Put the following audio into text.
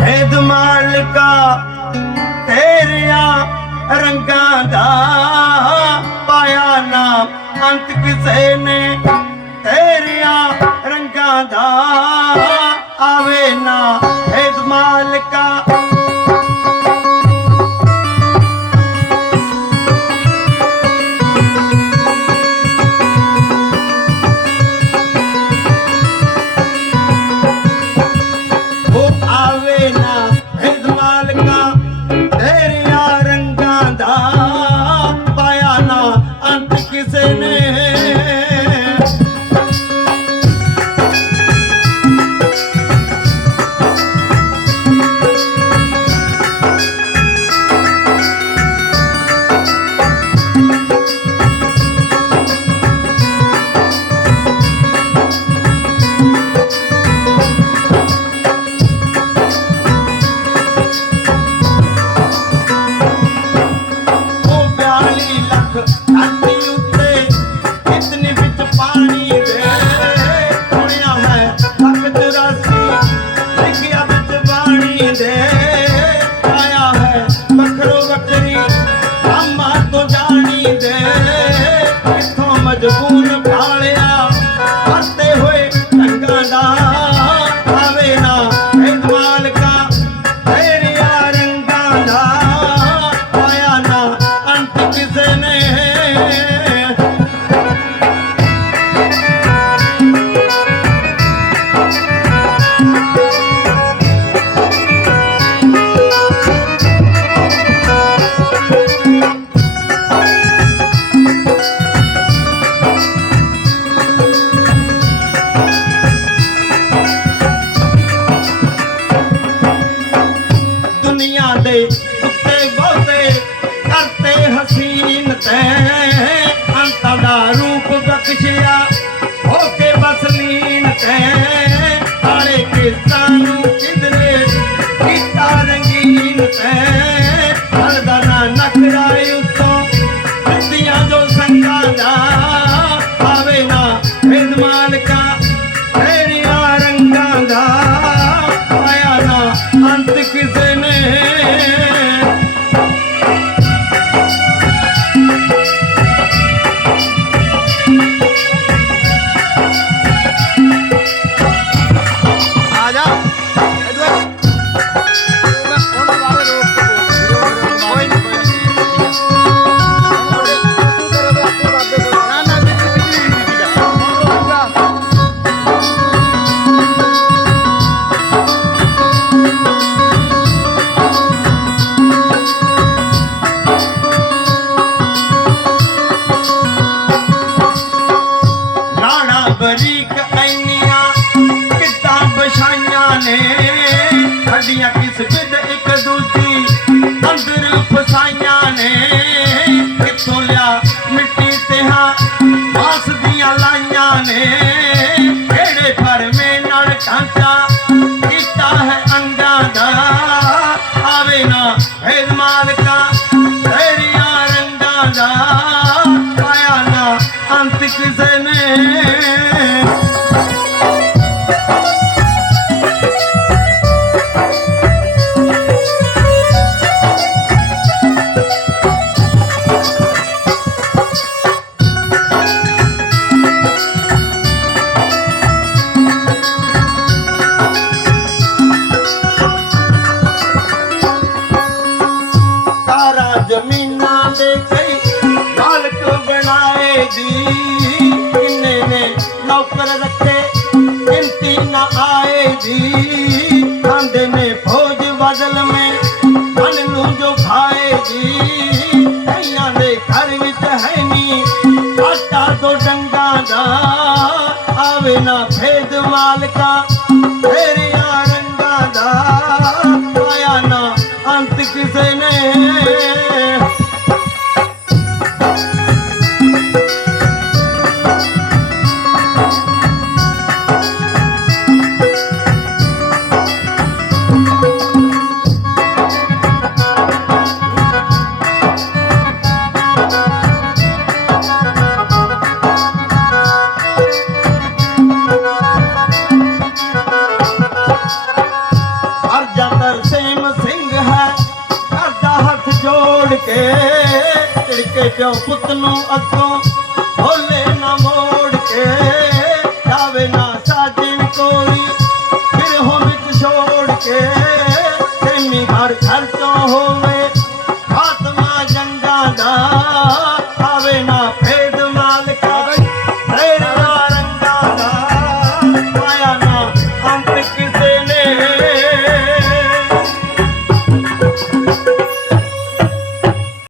ਹੈਦ ਮਾਲਕਾ ਤੇਰਿਆਂ ਰੰਗਾਂ ਦਾ ਪਾਇਆ ਨਾਮ ਅੰਤ ਕਿਸੇ ਨੇ ਤੇਰਿਆਂ ਰੰਗਾਂ ਦਾ ਕਿੱਥੋਂ ਨੇ ਹੱਡੀਆਂ ਕਿਸ ਇੱਕ ਦੂਜੀ ਅੰਦਰ ਫਸਾਈਆਂ ਨੇ। ਕਿੱਥੋਂ ਲਿਆ ਮਿੱਟੀ ਤੇ ਹਾਂ ਬਾਸ ਦੀਆਂ ਲਾਈਆਂ ਨੇ। ਕਿਹੜੇ ਫਰਮੇ ਨਾਲ ਢਾਂਚਾ ਕੀਤਾ ਹੈ ਅੰਗਾਂ ਦਾ? ਆਵੇ ਨਾ ਹੈ ਮਾਲਕਾ, ਤੇਰੀਆਂ ਰੰਗਾਂ ਦਾ। ਪਾਇਆ ਨਾ ਅੰਤ ਕਿਸੇ ਨੇ ਗਿਣਤੀ ਨਾ ਆਏ ਜੀ। ਖਾਂਦੇ ਨੇ ਫੌਜ ਬਦਲ ਮੈਂ ਮਨ ਨੂੰ ਜੋ ਖਾਏ ਜੀ। ਕਈਆਂ ਦੇ ਘਰ ਵਿੱਚ ਹੈ ਨੀ ਆਟਾ ਦੋ ਡੰਗਾ ਦਾ। ਆਵੇ ਨਾ ਫੇਦ ਮਾਲਕਾ ਤੇਰੀਆਂ ਰੰਗਾਂ ਦਾ। ਆਇਆ ਨਾ ਅੰਤ ਕਿਸੇ ਨੇ ਤੋੜ ਕੇ ਝਿੜਕੇ ਪਿਓ ਪੁੱਤ ਨੂੰ ਅੱਗੋਂ ਭੋਲੇ ਨਾ ਮੋੜ ਕੇ ਜਾਵੇ ਨਾ ਸਾਜਣ ਕੋਈ, ਫਿਰ ਹੋ ਵਿੱਚ ਛੋੜ ਕੇ ਤੇਨੀ ਘਰ ਘਰ ਤੋਂ ਹੋਵੇ।